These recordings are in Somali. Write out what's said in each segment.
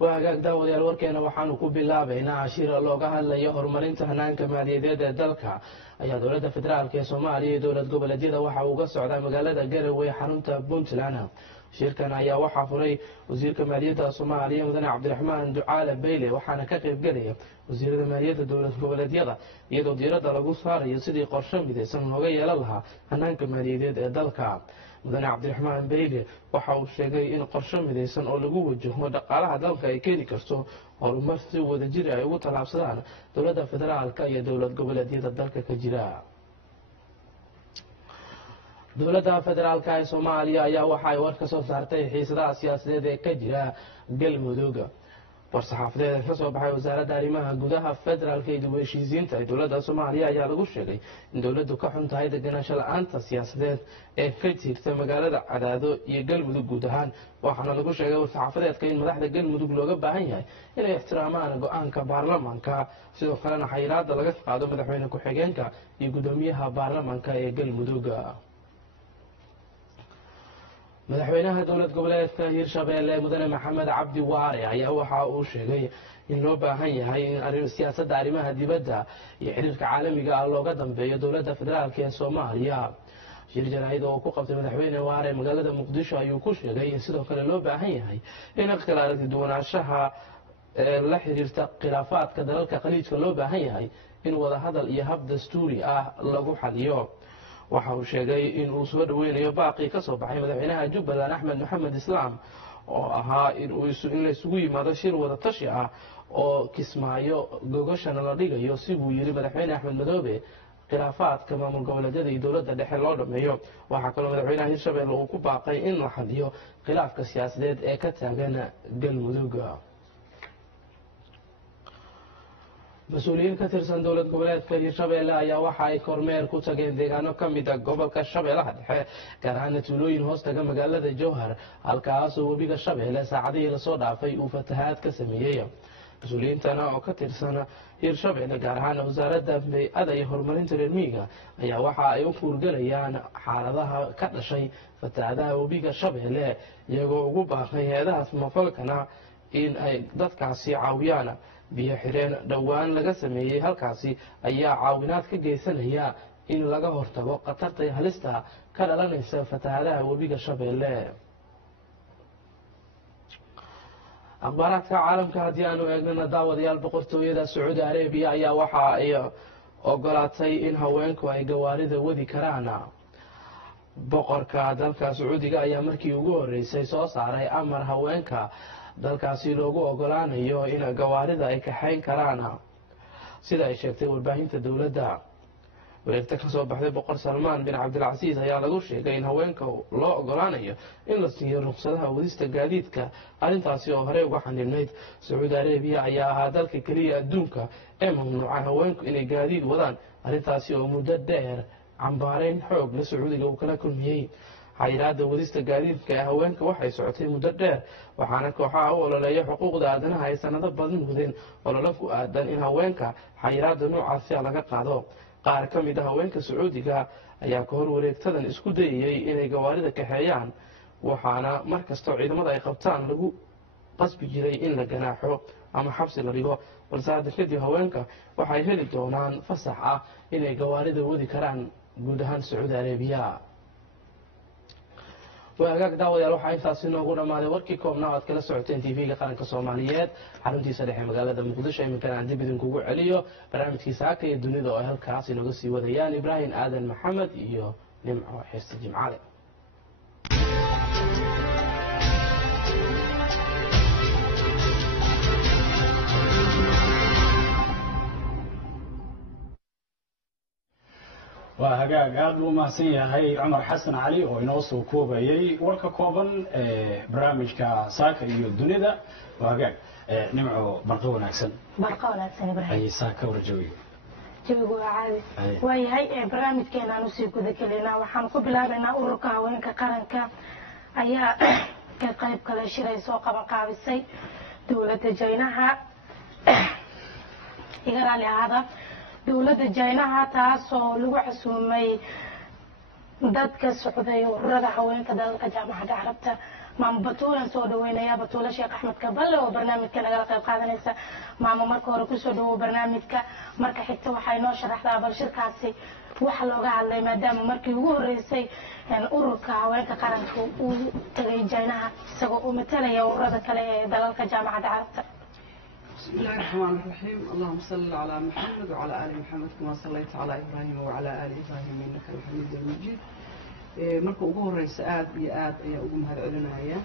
وهاجاك داود يا الوركينا وحانو كوبيلا بين عشيرة لوغا اللي هرمرين تهنان كما ديداد دالكا ayaa dowladda federaalka ee Soomaaliya iyo dowlad goboleedyada waxa uu uga socdaa magaalada Garowe xarunta Puntland shirkan ayaa waxa furay wasiirka maaliyadda Soomaaliya mudane Cabdiraxmaan Ducaale Beyle waxaana ka qayb galaya wasiirada maaliyadda dowlad goboleedyada iyadoo diiradda lagu saarayo sidii qorshe midaysan looga yeelan lahaa hanaanka maaliyadeed ee dalka mudane Cabdiraxmaan Beyle waxa uu sheegay in qorshe midaysan oo lagu wajaho dhaqaalaha dalka ay keeni karto horumar si wadajir ay ugu talaabsadaan dowladda federaalka iyo dowlad goboleedyada dalka ka jira dowladda federaalka ee Soomaaliya ayaa waxa ay war ka soo saartay xiisadaha siyaasadeed ee ka jira galmudug war-saxaafadeed ka soo baxay wasaaradda arrimaha gudaha federaalka iyo heshiisiinta ee dowladda Soomaaliya ayaa lagu sheegay in dowladdu ka xun tahay deganaansho la'aanta siyaasadeed ee ka jirta magaalada Cadaado iyo galmudug guud ahaan waxaana lagu sheegay war-saxaafadeedka in madaxda galmudug looga baahan yahay inay ixtiraamaan go'aanka baarlamaanka sidoo kalena xayiraadda laga qaado madaxweyne ku-xigeenka iyo gudoomiyaha baarlamaanka ee galmudug madaxweynaha dowlad goboleedka Hirshabeelle mudane Maxamed Cabdi Waare ayaa waxa uu sheegay in loo baahan yahay in siyaasadda arrimaha dibadda iyo xiriirka caalamiga ah looga dambeeyo dowladda federaalka ee Soomaaliya shir jaraa'id oo ku qabtay madaxweyne Waare magaalada Muqdisho ayuu ku sheegay in sidoo kale loo baahan yahay in ikhtilaafka duwanaanshaha la xiriirta khilaafaadka dalalka khaliijka loo baahan yahay in wada hadal iyo hab dastuuri ah lagu xaliyo waxa uu sheegay in uu soo dhaweynayo baaqi ka soo baxay madaxweynaha Jubbaland Axmed Maxamed Islaam oo ahaa in la isugu yimaado shir wada tashi ah oo Kismaayo gogoshan la dhigayo si uu yiri madaxweyne Axmed Madoobe khilaafaadka maamul goboleedyada iyo dowladda dhexe loo dhameeyo waxa kale madaxweynaha Hirshabeelle uu ku baaqay in la xaliyo khilaafka siyaasadeed ee ka taagan galmudug mas-uuliyiin ka tirsan dowlad goboleedka Hirshabeelle ayaa waxa ay kormeer ku tageen deegaano ka mid ah gobolka Shabeellaha Dhexe gaar ahaan tuulooyin hoos taga magaalada Jowhar halkaas oo webiga Shabeelle saacadihii la soo dhaafay uu fatahaad ka sameeyay mas-uuliyiintana oo ka tirsan Hirshabeelle gaar ahaan wasaaradda bey'ada iyo horumarinta reer miyiga ayaa waxa ay u fuurgalayaan xaaladaha ka dhashay fatahaadaha webiga Shabeelle iyagoo ugu baaqay hay'adaha samafalkana in ay dadkaasi caawiyaan biyo xireen dhawaan laga sameeyay halkaasi ayaa caawinaad ka geysanaya in laga hortago khatarta halista ka dhalanaysa fatahaadaha webiga Shabeelle akhbaaraadka caalamka haddii aanu eegnana daawadayaal boqortooyada Sacuudi Arabiya ayaa waxa ay ogolaatay in haweenku ay gawaarida wadi karaan boqorka dalka Sacuudiga ayaa markii ugu horeysay soo saaray amar haweenka dalkaasi loogu ogolaanayo in gawaarida ay kaxayn karaan sida ay sheegtay warbaahinta dowladda wareegta ka soo baxday boqor Salmaan bin Cabdilcasiis ayaa lagu sheegay in haweenka loo ogolaanayo in la siiyo ruqsadaha wadista gaadiidka arrintaasi oo hore uga xanibnayd Sacuudi Arabiya ayaa ahaa dalka kaliya adduunka ee mamnuucay haweenku inay gaadiid wadaan arrintaasi oo muddo dheer cambaareyn xoog la Sacuudiga uu kala kulmiyay xayiraadda wadista gaadiidka ee haweenka waxay socotay muddo dheer waxaana kooxaha u ololeeya xuquuqda aadanaha ay sanado badan wadeen olole ku aadan in haweenka xayiraadda noocaasi laga qaado qaar ka mid ah haweenka Sacuudiga ayaa ka hor wareegtadan isku dayay inay gawaarida kaxeeyaan waxaana markasta ciidamada ay qabtaan lagu qasbi jiray in la ganaaxo ama xabsi la dhigo balse hadda kadib haweenka waxay heli doonaan fasax ah inay gawaarida wadi karaan guud ahaan Sacuudi Arabiya وأجاك داود يروح عيسى سنة وقولنا ما ذي وركي كومنا وأتكلم سعودين تي في قناة كصوماليات حرمتي سريح مقالة مقدسة من كان عندي بدون كوجو عليو برامج كيساكي الدنيا ذو أهل كاسي نقصي وذيان إبراهيم آدم محمد إيو نمع وحس الجمعة وهجاج قالوا ما سيا هي عمر حسن علي وينوصو كوبا يي وركا كوبن برامج كساكا يو الدنيا ده وهجاج نمعو برقونا أحسن برقونا أحسن إبراهيم أي ساكا ورجوي جوجو عادي وهي هي برامج كنا نسيكو ذكرنا وحنقول بلادنا وركا وين كقرنكا أيها كقريب كلا شيء سوق مقابسي دولة جينها يقرأ لي هذا دولة جينها تاسو لو حسومي dadka socday ururada haweenka dalka jaamacadda carabta maamo batuulan soo dhaweynayaa batuula sheekh axmed kaballe oo barnaamijka nagala qayb qaadanaysa maamo marka hore kusoo dhawow barnaamijka marka xigta waxay noo sharaxdaa bal shirkaasi waxa looga hadlay maadaama markii ugu horeysay ururka haweenka qaranka uu tagay jaynaha isagoo u matalaya ururada kale ee dalalka jaamacadda carabta بسم الله الرحمن الرحيم اللهم صل على محمد وعلى آل محمد كما صليت على إبراهيم وعلى آل إبراهيم إنك الحميد المجيد marka ugu horeysa aad iyo aad ayaa ugu mahadcelinaya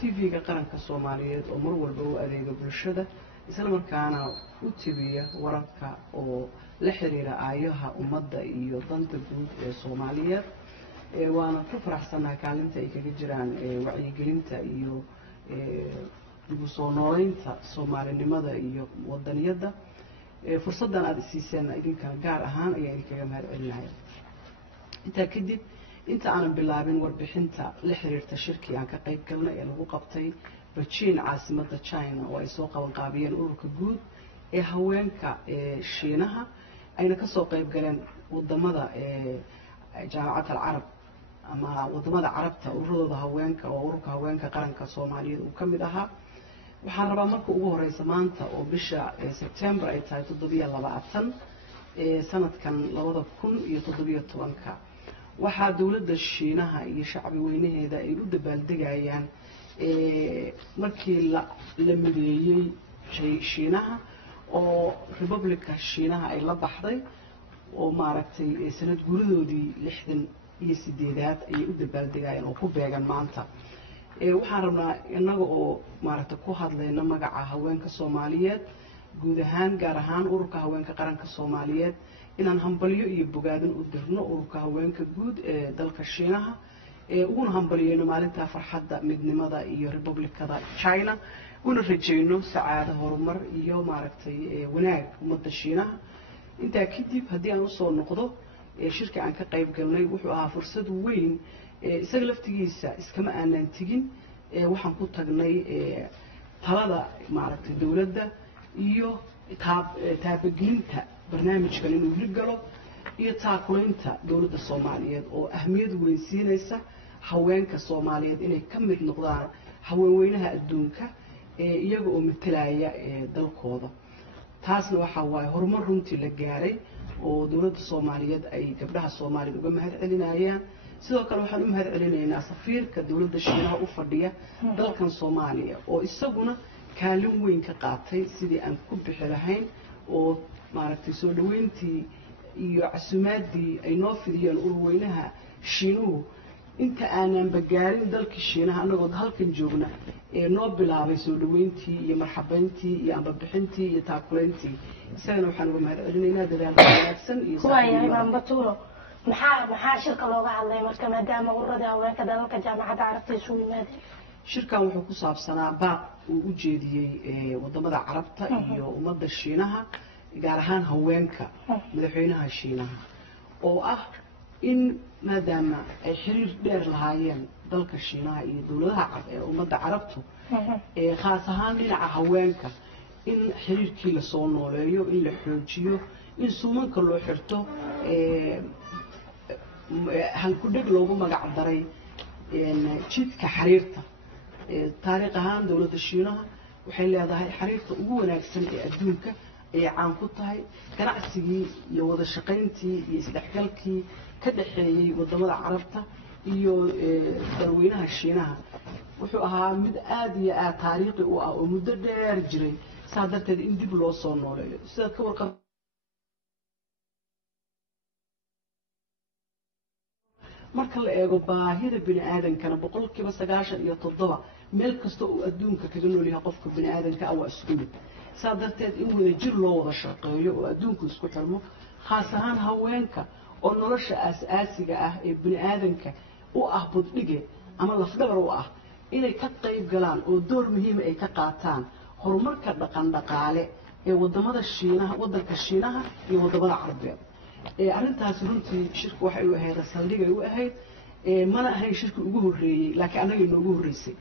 TV-ga qaranka Soomaaliyeed oo mar walba u adeega bulshada isla markaana u tibiya wararka oo la xiriira aayaha ummadda iyo danta guud ee Soomaaliyeed waana ku faraxsanahay kaalinta ay kaga jiraan wacyigelinta iyo dib u soo nooleynta Soomaalinimada iyo wadaniyada fursadan aad siiseen idinka gaar ahaan ayaan kaga mahadcelinayaa inta kadib inta aan bilaabin warbixinta la xiriirta shirkii aan ka qayb galnay ee lagu qabtay Beijing caasimadda China oo ay soo qaban qaabiyeen ururka guud ee haweenka Shiinaha ayna ka soo qayb galeen wadamada jaamacadda Carab ama wadamada Carabta ururadooda haweenka oo ururka haweenka qaranka Soomaaliyeed uu kamid ahaa waxaan rabaa marka ugu horeysa maanta oo bisha September ay tahay 7 sanadkan 2017 waxaa dawladda Shiinaha iyo shacbi weynaheeda ay u dabaaldegayaan markii la mideeyay Shiinaha oo Republika Shiinaha ay la baxday oo maaragtay sanad guuridoodii 68aad ay u dabaaldegayaan oo ku beegan maanta waxaan rabnaa inaga oo maaragtay ku hadlayna magaca haweenka Soomaaliyeed guud ahaan gaar ahaan ururka haweenka qaranka Soomaaliyeed inaan hambalyo iyo bogaadin u dirno ururka haweenka guud ee dalka Shiinaha ugu hambalyeeno maalinta farxadda midnimada iyo Republikada China una rajeyno saacado horumar iyo maaragtay wanaag ummadda Shiinaha inta kadib hadii aan u soo noqdo shirka aan ka qayb galnay wuxuu ahaa fursad weyn isaga laftigiisa iskama aanan tigin waxaan ku tagnay talada maaragtay dawladda iyo taabagelinta barnaamijkan inuu hirgalo iyo taakulaynta dawladda Soomaaliyeed oo ahmiyad weyn siinaysa haweenka Soomaaliyeed inay ka mid noqdaan haweenweynaha adduunka iyaga oo metelaya dalkooda taasna waxa waay horumar runtii la gaaray oo dawladda Soomaaliyeed ay gabdhaha Soomaaliyeed uga mahadcelinayaan sidoo kale waxaan u mahadcelinaynaa safiirka dawladda Shiinaha u fadhiya dalkan Soomaaliya oo isaguna kaalin weyn ka qaatay sidii aan ku bixi lahayn oo maaragtay soo dhaweyntii iyo casuumaadii ay noo fidiyeen ururweynaha Shiinuhu inta aanan bagaarin dalka Shiinaha anagoo halkan joogna noo bilaabay soo dhaweyntii iyo marxabayntii iyo ambabixintii iyo taakulayntii isagana waxaan uga mahadcelinaynaa dadaal wanaagsan iyo waayahay maamo batuulo maxaa shirka looga hadlay marka maadaama ururada haweenka dalalka jaamacadda carabta isugu yimaadeen shirkan wuxuu ku saabsanaa baaq uu u jeediyey wadamada Carabta iyo ummadda Shiinaha gaar ahaan haweenka madaxweynaha Shiinaha oo ah in maadaama ay xiriir dheer lahaayeen dalka Shiinaha iyo dawladaha ummadda Carabtu khaas ahaan dhinaca haweenka in xiriirkii la soo nooleeyo in la xoojiyo in suumanka loo xirto halkudhig loogu magac daray jidka xiriirta taariikh ahaan dawladda Shiinaha waxay leedahay xiriirta ugu wanaagsan ee adduunka ay caan ku tahay ganacsigii iyo wada shaqayntii iyo isdhexgalkii ka dhaxeeyay wadamada Carabta iyo dalweynaha Shiinaha wuxuu ahaa mid aad iyo aad taariikhi u ah oo muddo dheer jiray saadarteed in dib loo soo nooleeyo sida ka warqab marka la eego baahida bini aadankana 97% meel kasta oo adduunka kaga nool yahay qofka bini aadanka waa isku mid saadarteed in wada jir loo wada shaqeeyo oo adduunku isku xirmo khaas ahaan haweenka oo nolosha asaasiga ah ee bini aadanka u ah buddhige ama lafdhabar u ah inay ka qayb galaan oo door muhiim ay ka qaataan horumarka dhaqan dhaqaale ee wadamada Shiinaha wadanka Shiinaha iyo wadamada Carabeed arrintaas runtii shirku waxay u ahayd saldhigay u ahayd mana ahayn shirku ugu horeeyay laakiin anaga inoogu horeysay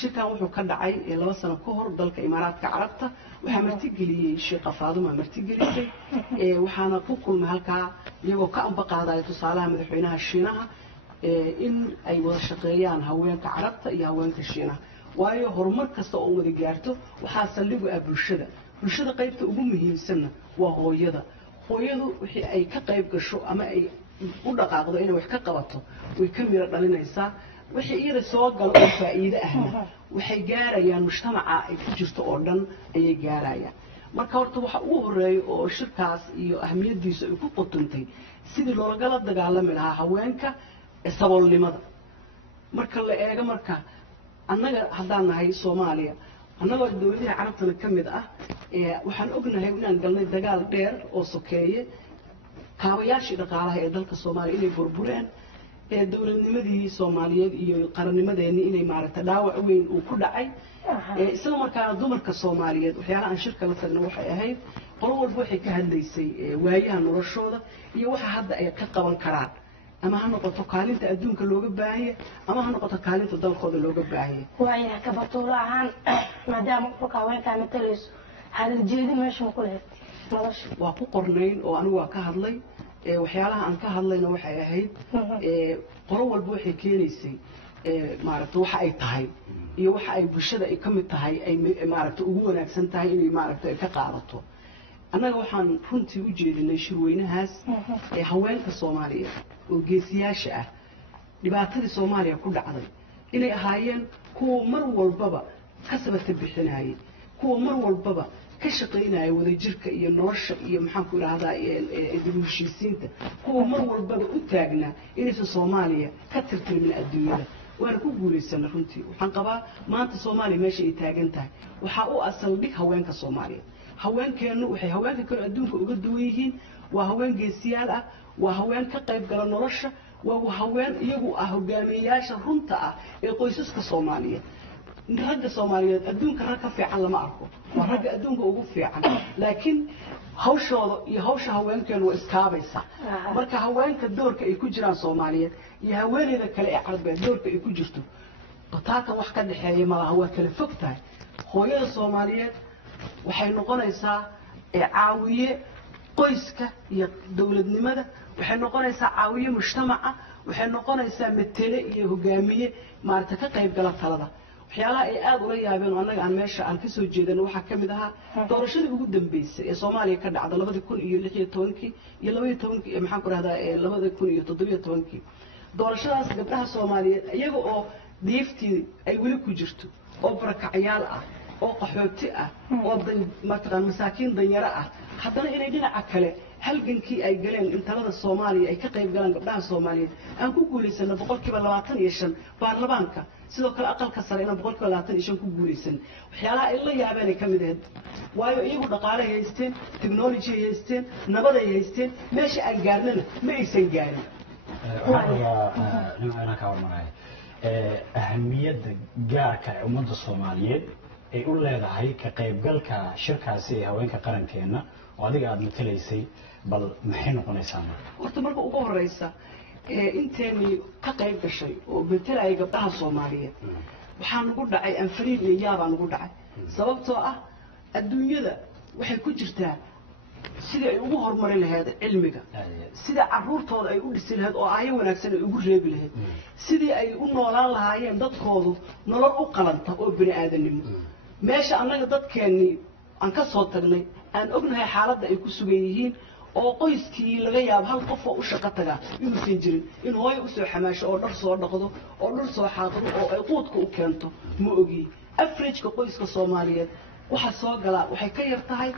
shirkan wuxuu ka dhacay 2 sano ka hor dalka Imaaraadka Carabta waxa martigeliyay Sheekh Faaduma martigelisay waxaana ku kulmay halka iyagoo ka amba qaaday tusaalaha madaxweynaha Shiinaha in ay wada shaqeeyaan haweenka carabta iyo haweenka shiinaha waayo horumar kasta oo wada gaarto waxaa saldhigu ah bulshada qaybta ugu muhiimsanna waa hooyadu wixii ay ka qayb gasho ama ay u dhaqaaqdo inay wax ka qabato way ka miro dhalinaysaa wixii iyada soo galo oo faa'iido ahna waxay gaarayaan mujtamaca ay ku jirto oo dhan ayay gaarayaan marka horta waxa ugu horeeya oo shirkaas iyo ahmiyadiisu ay ku qotontay sidii loolagala dagaalami lahaa haweenka saboolnimada marka la eego marka annaga haddaan nahay Soomaaliya annagoo dawladaha carabtana ka mid ah waxaan ognahay inaan galnay dagaal dheer oo sokeeye kaabayaashii dhaqaalaha ee dalka Soomaaliya inay burbureen dawladnimadii Soomaaliyeed iyo qarannimadeena inay maaragtay dhaawac weyn uu ku dhacay isla markaana dumarka Soomaaliyeed waxyaalaha aan shirka la tagno waxay ahayd qolo walba waxay ka hadlaysay waayaha noloshooda iyo waxa hadda ay ka qaban karaan ama ha noqoto kaalinta adduunka looga baahiye ama ha noqoto kaalinta dalkooda looga baahiye waayaha ka batuulo ahaan maadaama qofka haweenka matalayso hadal jeedin meesha ku leeyahay nolosha waa ku qornayn oo anigu waa ka hadlay waxyaalaha aan ka hadlayna waxay ahayd qolo walba waxay keenaysay maaragtay waxa ay tahay iyo waxa ay bulshada ay ka mid tahay ay maaragtay ugu wanaagsan tahay inay maaragtay ka qaadato annaga waxaan runtii u jeedinay shirweynahaas haweenka Soomaaliyeed oo geesiyaasha ah dhibaatadii Soomaaliya ku dhacday inay ahaayeen kuwa mar walbaba ka sabata bixinayay kuwa mar walbaba ka shaqeynaya wadajirka iyo nolosha iyo maxaan ku raahdaa dib u heshiisiinta kuwa mar walbaba u taagnaa inaysan Soomaaliya ka tirtirmin adduunyada waana ku guulaysanay runtii waxaan qabaa maanta Soomaaliya meesha ay taagan tahay waxa uu asal dhig haweenka Soomaaliyeed haweenkeenu waxay haweenka kale adduunka uga duwan yihiin waa haween geesiyaal ah waa haween ka qayb gala nolosha waa haween iyagu ah hogaamiyayaasha runta ah ee qoysaska Soomaaliyeed ragga Soomaaliyeed adduunka rag ka fiican lama arko waa ragga adduunka ugu fiican laakiin hawshooda iyo hawsha haweenkeenu waa iskaabaysa marka haweenka doorka ay ku jiraan Soomaaliyeed iyo haweeneyda kale ee Carbeed doorka ay ku jirto bataakan wax ka dhaxeeya malaha waa kala fog tahay hooyada Soomaaliyeed waxay noqonaysaa caawiye qoyska iyo dawladnimada waxay noqonaysaa caawiye mujtamaca waxay noqonaysaa matale iyo hogaamiye maarta ka qayb gala talada waxyaalaha ay aad ula yaabeen oo annaga aan meesha aan ka soo jeedano waxaa ka mid ahaa doorashadii ugu dambeysay ee Soomaaliya ka dhacda 2016 iyo 2017 maxaan ku rahdaa 2017 doorashadaas gabdhaha Soomaaliyeed iyaga oo diiftii ay weli ku jirto oo barakacyaal ah oo qaxooti ah oo markaan masaakiin danyaro ah haddana inay dhinaca kale halgankii ay galeen in talada Soomaaliya ay ka qayb galaan gabdhaha Soomaaliyeed aan ku guuleysano 25% baarlamaanka sidoo kale aqalka sare inaan 25% ku guuleysan waxyaalaha ay la yaabeen ay kamid ahayd waayo iyagu dhaqaale haysteen technology haysteen nabad ay haysteen meesha aan gaarnana ma aysan gaarin nimcana ka warmay ahamiyadda gaarka ee ummadda Soomaaliyeed ay u leedahay ka qaybgalka shirkaasi ee haweenka qarankeena oo adiga aad matalaysay bal maxay noqonaysaa horta marka ugu horeysa inteeni ka qayb gashay oo matalay gabdhaha Soomaaliyeed waxaan ugu dhacay anfariid iyo yaabaan ugu dhacay sababtoo ah adduunyada waxay ku jirtaa sidii ay ugu horumarin lahayd cilmiga sida caruurtooda ay u dhisi lahayd oo ay wanaagsan ay ugu reebi lahayd sidii ay u noolaan lahaayeen dadkoodu nolol u qalanta oo bini aadanimo meesha annaga dadkeeni aan ka soo tagnay aan ognahay xaaladda ay ku sugan yihiin oo qoyskii laga yaabo hal qof oo u shaqo taga inuusan jirin in hooyo u soo xamaasho oo dhar soo dhaqdo oo dhar soo xaaqdo oo ay quudka u keento ma ogi average-ka qoyska Soomaaliyeed waxa soo gala waxay ka yar tahay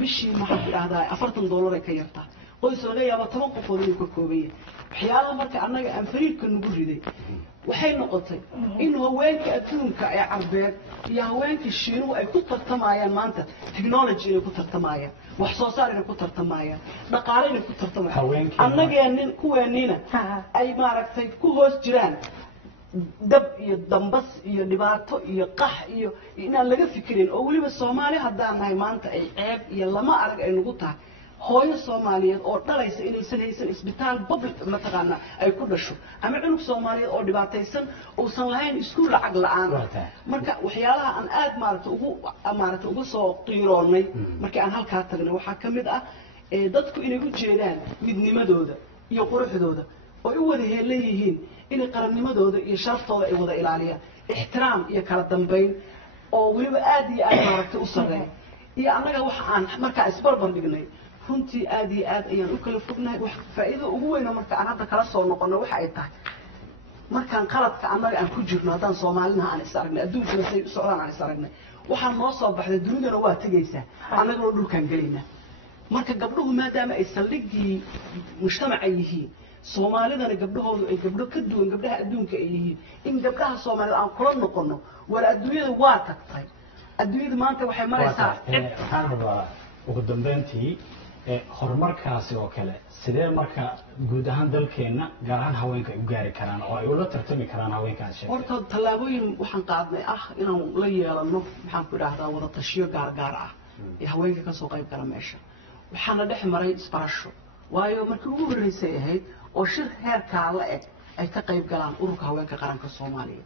bishii maxaa ku dhahdaa $40 ay ka yar tahay qoys laga yaabo 10 qof oo ka kooban yahay waxyaalaha marka annaga aan fariirka nagu riday waxay noqotay in haweenka adduunka ee Carbeed iyo haweenka Shiinuhu ay ku tartamayaan maanta technology inay ku tartamayaan wax soo saar inay ku tartamayaan dhaqaale inay ku tartamayaan annageenin kuweennina ay maaragtay ku hoos jiraan dab iyo dambas iyo dhibaato iyo qax iyo inaan laga fikirin oo waliba Soomaali haddaan nahay maanta ay ceeb iyo lama arag ay nagu tahay hooyo Soomaaliyeed oo dhalaysa inaysan haysan isbitaal public mataqaana ay ku dhasho ama cunug Soomaaliyeed oo dhibaataysan oo san lahayn iskuul lacag la'aan marka waxyaalaha aan aad maaragtay ugu soo qiiroonay markii aan halka tagnay waxa kamid ah dadku inay u jeedaan midnimadooda iyo quruxdooda oo u wada leeyihiin inay qarannimadooda iyo sharaftooda ay wada ilaaliyaan ixtiraam iyo kala dambeyn oo weliba aad iyo aad maaragtay u sarreeya iyo annaga waxa aan markaa isbarbar dhignay runtii aad iyo aad ayaan u kala fognahay wax faa'iido ugu weyn marka aan hadda kala soo noqono waxa ay tahay markaan qaladka annaga aan ku jirno haddaan soomaalina aan is aragnay adduunkana say u socdaan aan is aragnay waxaan noo soo baxday dunidana waa tegaysaa annagana dhulkaan gelaynaa marka gabdhuhu maadaama ay saldhiggii mujtamaca yihiin soomaalidana gabdhahoodu ay gabdho ka duwan gabdhaha adduunka ay yihiin in gabdhaha soomaalida aan kula noqono war adduunyada waa tagtay adduunyada maanta waxay maraysaa waxaan rabaa ugu dambeyntii horumarkaasi oo kale sidee marka guud ahaan dalkeena gaar ahaan haweenka ay u gaari karaan oo ay ula tartami karaan haweenkaas sheegay horta tallaabooyin waxaan qaadnay inaan la yeelano maxaan ku idhaahdaa wada tashiyo gaar ah ee haweenka ka soo qayb gala meesha waxaana dhex maray isbarasho waayo markii ugu horreysay ahayd oo shir heerkaa la eg ay ka qayb galaan ururka haweenka qaranka Soomaaliya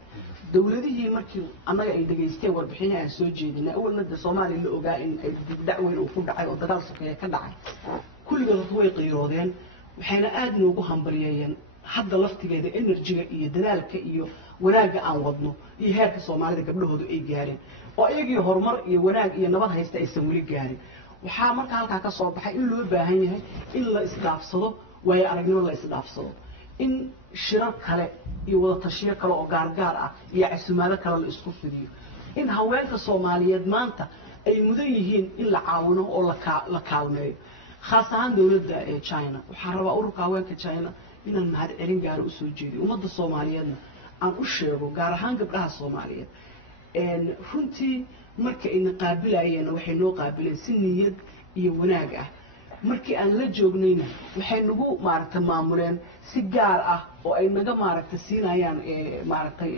dawladihii markii annaga ay dhageysteen warbixinaha aan soo jeedinay awalna Soomaaliya la ogaa in ay dacweyn uu ku dhacay oo dagaal sokeeye ka dhacay kulligood way qiiroodeen waxayna aad noogu hambalyeeyeen hadda laftigeeda energy-ga iyo dadaalka iyo wanaagga aan wadno iyo heerka Soomaalida gabdhahoodu ay gaareen oo iyagii horumar iyo wanaag iyo nabad haysta aysan weli gaarin waxaa marka halkaa ka soo baxay in loo baahan yahay in la isdhaafsado waayo aragnimo la isdhaafsado in shirar kale iyo wada tashiyo kale oo gaar ah iyo casuumaado kale la isku fidiyo in haweenka Soomaaliyeed maanta ay mudan yihiin in la caawino oo la kaalmeeyo khaas ahaan dawladda ee China waxaa rabaa ururka haweenka China inaan mahad celin gaar u soo jeediyo ummadda Soomaaliyeedna aan u sheego gaar ahaan gabdhaha Soomaaliyeed runtii markii ay qaabilayeen waxay noo qaabileen si niyad iyo wanaag ah markii aan la joognayna waxay nagu maaragtay maamuleen si gaar ah oo ay naga maaragtay siinayaan maaragtay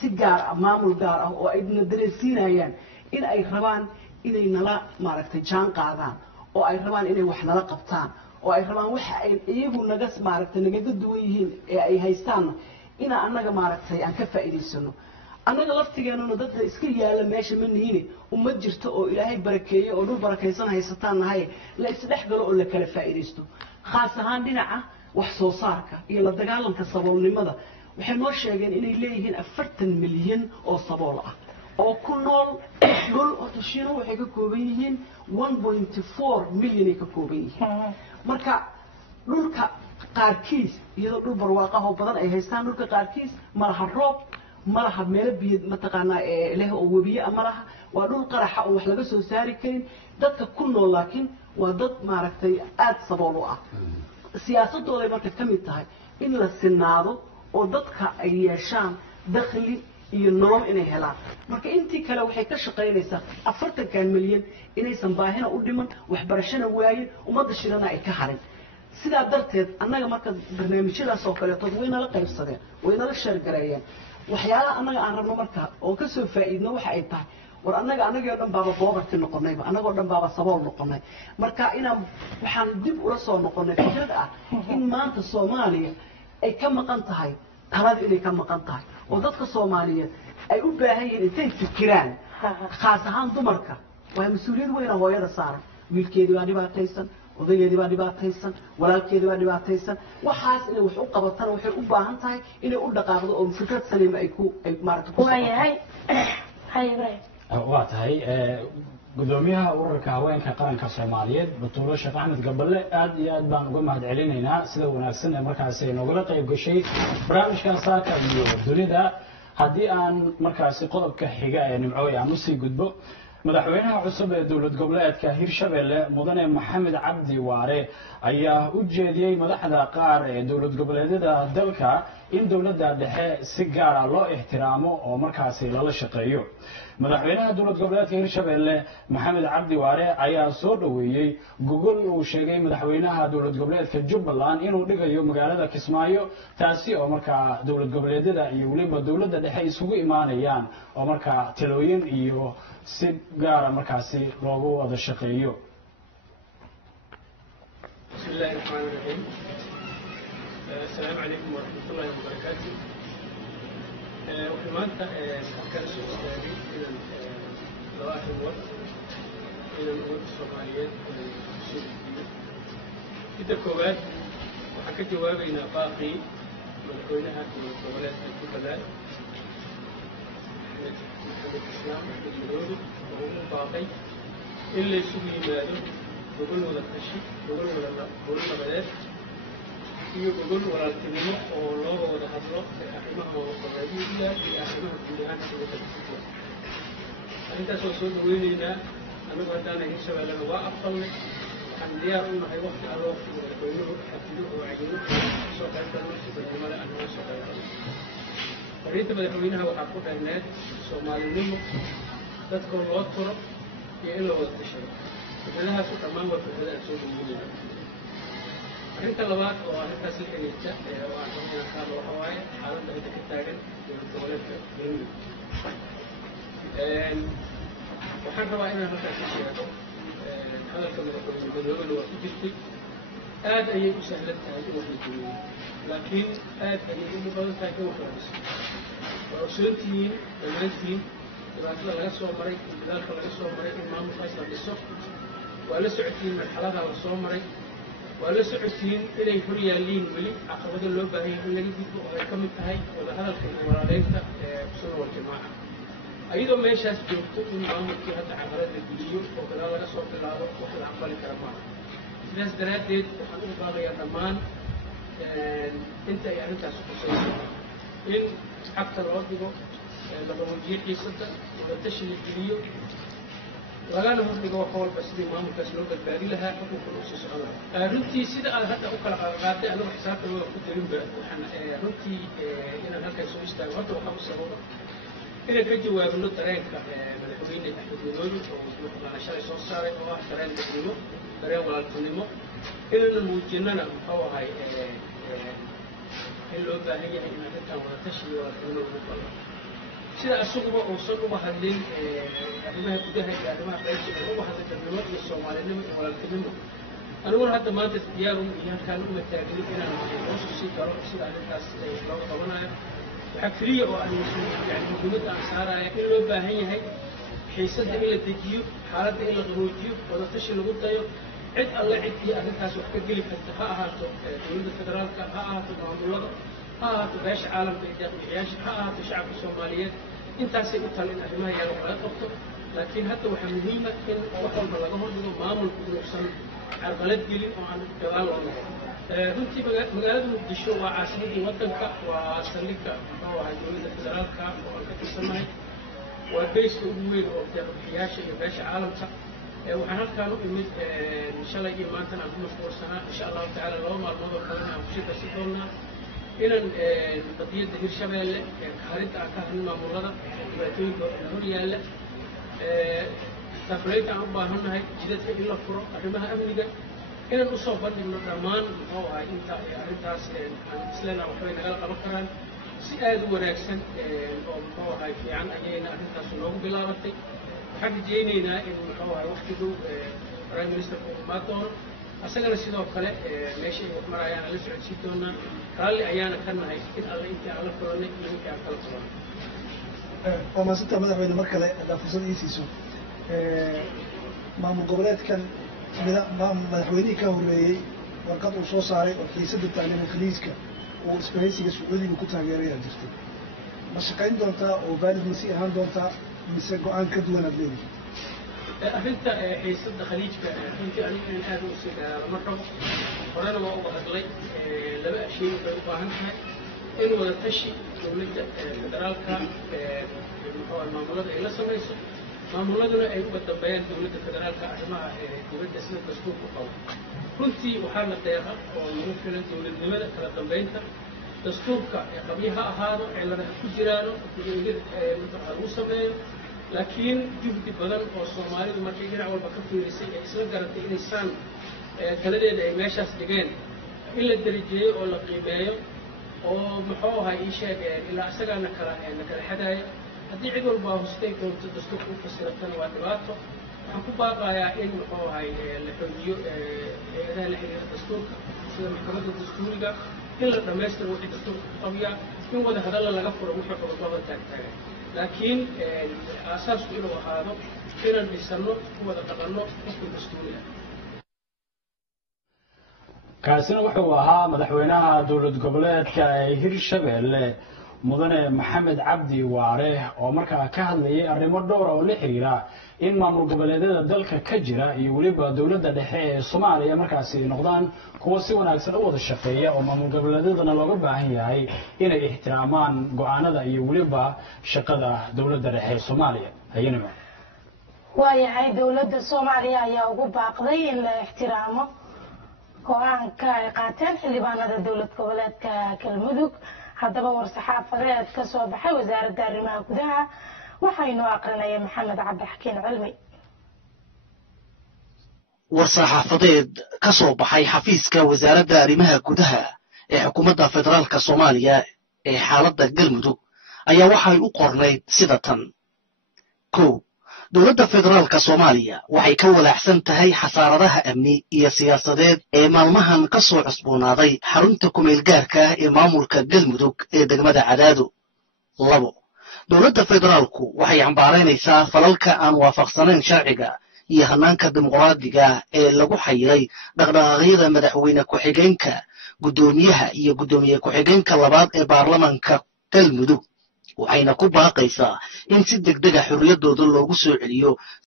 si gaar ah maamul gaar ah oo ay dareensiinayaan in ay rabaan inay nala maaragtay jaan qaadaan oo ay rabaan inay wax nala qabtaan oo ay rabaan waxa ay iyagu naga maaragtay naga duwan yihiin ee ay haystaan in annaga maaragtay aan ka faa'iideysano annaga laftigeennuna dadka iska yaala meesha ma nihiin ummad jirto oo ilaahay barakeeyo oo dhul barakaysan haysataan nahay la isdhex galo oo la kala faa'iideysto khaas ahaan dhinaca wax soo saarka iyo la dagaalanka saboolnimada waxay noo sheegeen inay leeyihiin 40 milyan oo sabool ah oo ku nool dhul Shiinaha waxay ka kooban yihiin 1.4 milyan ay ka kooban yihiin marka dhulka qaarkiis iyadoo dhul barwaaqo badan ay haystaan dhulka qaarkiis malaha roob malaha meel biyo mataqaanaa leh oo wabiye malaha waa dhul qaraxa oo wax laga soo saari karin dadka ku nool laakiin waa dad maaragtay aad sabool u ah siyaasadooda marka ka mid tahay in la sinaado oo dadka ay yeeshaan dakhli iyo nolol inay helaan marka intii kale waxay ka shaqaynaysaa 40 milyan inaysan baahina u dhiman waxbarashada waayin ummadda shirana ay ka harin sidaa darteed annaga marka barnaamijyadaas oo kale way nala qaybsadeen way nala sheergareeyeen waxyaalaha annaga aan rabno marka oo ka soo faa'iidno waxa ay tahay war annaga oo dhan baaba boobarti noqonayba annagoo dhan baaba sabool noqonay marka inaan waxaan dib ula soo noqonay fikrad ah in maanta Soomaaliya ay ka maqan tahay talada inay ka maqan tahay oo dadka Soomaaliyeed ay u baahan yihiin intay fikiraan khaas ahaan dumarka waa mas'uuliyad weyn oo hooyada saaran wiilkeedii waa dhibaataysan odaygeedii baa dhibaataysan walaalkeedii baa dhibaataysan waxaas inay wax u qabataan waxay u baahan tahay inay u dhaqaaqdo oo fikrad saliim ay maaragtay ku waayahay waa tahay gudoomiyaha ururka haweenka qaranka Soomaaliyeed Batuulo Sheekh Axmed Gaballe aad iyo aad baan uga mahad celinaynaa sida wanaagsan ee markaas ay nogala qayb gashay barnaamijkan saaka iyo dunida haddii aan markaas qodobka xiga ee nimcooy aan u sii gudbo madaxweynaha cusub ee dawlad goboleedka Hirshabelle Mudane Maxamed Cabdi Waare ayaa u jeediyay madaxda qaar ee dawlad goboleedyada dalka in dawladda dhexe si gaar ah loo ixtiraamo oo markaas lala shaqeeyo madaxweynaha dawlad goboleedka Hirshabelle Maxamed Cabdi Waare ayaa soo dhaweeyay Google uu sheegay madaxweynaha dawlad goboleedka Jubbaland inuu dhigayo magaalada Kismaayo taasi oo markaa dawlad goboleedyada iyo waliba dawladda dhexe isugu imaanayaan oo markaa talooyin iyo si gaar ah markaasi loogu wada shaqeeyo bismillaahi rahmaani rahiim assalaamu calaykum waraxmatullaahi wabarakaatuh waxaan maanta halkaan soo istaagay inaan laba arrimood inaan ummadda Soomaaliyeed soo gudbiyo midda koowaad waxaan ka ka jawaabaynaa baaqii madaxweynaha iyo goboleedka Jubbaland maxamed islaam axmed madoobe oo ugu baaqay in la isugu yimaado gogol wada tashi gogol nabadeed iyo gogol walaaltinimo oo loo wada hadlo arrimaha goboleedyada iyo arrimaha guud ahaan dowladda Jubbaland. arrintaas oo soo dhaweynaynaa anagu haddaan Hirshabeellena waa aqbalnay waxaan diyaar u nahay waqti alloo madaxweynuhu xafido oo cayino soo qaybgalno si badnimada aan uga soo qaybgalno. arrinta madaxweynaha waxaa ku dhahneed soomaalinimo dadkoo loo turo iyo in la wada tashado fikradahaas dhammaan waa fikrada aan soo dhaweynaynaa. arrinta labaad oo arrintaas la xiriirta oo aan rabo inaan ka hadlo waxa waaye xaaladda hadda ka taagan dowlad goboleedka Galmudug. waxaan rabaa inaan halkaas ka sheego hadalka madaxweyne Madoobe waa ku jirtay aad ayay u sahlan tahay in wax la joogo laakiin aad ayay ugu badan tahay in wax la dhiso. waa ogsoontihiin dhammaantiin dhibaatada laga soo maray dadaalka laga soo maray in maamulkaas la dhiso. waa la socotiin marxalada la soo maray waa la socotiin inay hor yaalliin weli caqabado loo baahan yahay in laga gudbo oo ay ka mid tahay wada hadalka iyo walaaleynta sunna wal jamaaca. ayadoo meeshaas joogto in maamulkii hadda caqabad la geliyo oo gadaal laga soo bilaabo wax la aqbali kara maaha. sidaas daraaddeed waxaan ugu baaqayaa dhammaan inta ay arrintaas khusayso in xagta loo dhigo la qaboojiyo xiisadda wada tashi la geliyo lagana hordhigo wax walba sidii maamulkaas loo badbaadi lahaa xukunkan uu sii socon lahaa. runtii sida aad hadda u kala qaadqaaday anigu xisaabta waa ku talinba waxaan runtii inaan halkaas soo istaago horta waxaa u sababa inaan ka jawaabno dareenka madaxweyne axmed madoobe oo mataqaana shalay soo saaray oo ah dareen dadnimo dareen walaaltinimo inaynan muujinana muxuu ahay in loo baahan yahay in arrintan wada tashi iyo walaaltinimo lagu ballo sida isaguba uusan uga hadlin arrimaha gudaha iyo arrimaha qaybsiga uga hadlay dadnimo iyo soomaalinimo iyo walaaltinimo. aniguna hadda maanta diyaar iyo halkaan uma taagnin inaan hoos u sii galo sida arrintaas looga qabanayo. waxaa keliya oo aan yani muhiimadda aan saaraya in loo baahan yahay xiisadda in la dejiyo xaaladda in la qaboojiyo wada tashi lagu dayo cid alle ciddii arrintaas wax ka geli karta ha ahaato dowladda federaalka ha ahaato maamulada ha ahaato beesha caalamka iyo deeqbixiyaasha ha ahaato shacabka Soomaaliyeed intaasay u tala in arrimaha yaala wax laga qabto. laakiin hadda waxaa muhiima in wax walba laga hordhigo maamulku inuusan carqalad gelin oo aan gadaal loo noqon. runtii magaalada Muqdisho waa caasimadii waddanka waa saldhigga muxuu ahay dowladda federaalka oo aan ka tirsanahay waa beyska ugu weyn oo deeqbixiyaasha iyo beesha caalamka. waxaan halkaan u imid shalay iyo maantana aan ku mashquulsanaa insha allahu tacaala 2 maalmood oo kalena aan kusii darsi doonaa inaan qadiyadda Hirshabeelle kaalinta aan ka hadlin maamulada dhibaatooyinka hor yaalla taakuleynta aan u baahannahay jidadka in la furo arrimaha amniga inaan usoo bandhigno dhammaan muxuu ahay inta arrintaas aan isleenaha waxbay nagala qaban karaan si aad u wanaagsan oo muxuu ahay fiican ayayna arrintaas noogu bilaabatay. waxaan rajaynaynaa in muxuu ahay waqti dhow prime ministerka uu imaan doono asagana sidoo kale meesha ay wax marayaana la socodsiin doonaa raalli ayaana ka nahay in alle intii aan la kulannay iyo intii aan kala kulannay. waa maasanta madaxweyne mar kale haddaa fursad ii siiso maamul goboleedkan madaxweynihii ka horreeyey warqad uu soo saaray oo xiisadda tacliim khaliijka uu isbahaysiga sacuudiga ku taageerayaa jirtay ma shaqayn doontaa oo valid ma sii ahaan doontaa mise go-aan ka duwan aad leeyihin? arrinta xiisadda khaliijka runtii aniga in aad u sii dheeraado ma rabo horena waa uga hadlay laba shay bay u baahan tahay in wada tashi dowladda federaalka muxuu maamulada ay la samayso maamuladuna ay uga dambeeyaan dowladda federaalka arrimaha dowladda sida dastuurku qabo. runtii waxaa la deeqa oo lagu filan dowladnimada kala dambeynta dastuurka qabyo ha ahaado cilada ha ku jiraano mataqaa lagu sameeyo laakiin juhdi badan oo Soomaalidu markay dhinac walba ka fiirisay ay isla garatay inay saan taladeeda ay meeshaas dhigeen in la darajeeyo oo la qiimeeyo oo muxuu ahay ii sheegeen ilaa isagana kala xadaaya haddii cid walba hoostay doonto dastuurka u fasiratana waa dhibaato. waxaan ku baaqayaa in muxuu ahay la xoojiyo hay'adaha la xiriira dastuurka sida maxkamadda dastuuriga in la dhammaystiro wixii dastuurka ku qabiya in wada hadalla laga furo wixii qodobada taagtaagan laakiin aasaasku inuu ahaado inaan dhisano ku wada dhaqanno xukun dastuuri ah. kaasina wuxuu ahaa madaxweynaha dowlad goboleedka Hirshabelle mudane Maxamed Cabdi Waare oo markaa ka hadlayay arrimo dhowr oo la xiriira in maamul goboleedyada dalka ka jira iyo waliba dowladda dhexe ee Soomaaliya markaasi noqdaan kuwa si wanaagsan u wada shaqeeya oo maamul goboleedyadana looga baahan yahay inay ixtiraamaan go'aanada iyo waliba shaqada dowladda dhexe ee Soomaaliya ayana waayahay dowladda Soomaaliya ayaa ugu baaqday in la ixtiraamo go'aanka ay qaateen xildhibaanada dowlad goboleedka Galmudug haddaba war-saxaafadeed ka soo baxay wasaaradda arrimaha gudaha waxaynu aqrinaya Maxamed Cabdixakiin Cilmi war-saxaafadeed ka soo baxay xafiiska wasaaradda arrimaha gudaha ee xukuumadda federaalka Soomaaliya ee xaaladda Galmudug ayaa waxay u qornayd sida tan dowladda federaalka Soomaaliya waxay ka walaacsan tahay xasaaradaha amni iyo siyaasadeed ee maalmahan ka soo cusboonaaday xarunta kumeel gaarka ah ee maamulka Galmudug ee degmada Cadaado. 2 dowladda federaalku waxay cambaaraynaysaa falalka aan waafaqsanayn sharciga iyo hanaanka dimuqraadiga ee lagu xayiray dhaqdhaqaaqyada madaxweyne ku-xigeenka gudoomiyaha iyo gudoomiye ku-xigeenka labaad ee baarlamaanka Galmudug waxayna ku baaqaysaa in si degdeg ah xorriyadooda loogu soo celiyo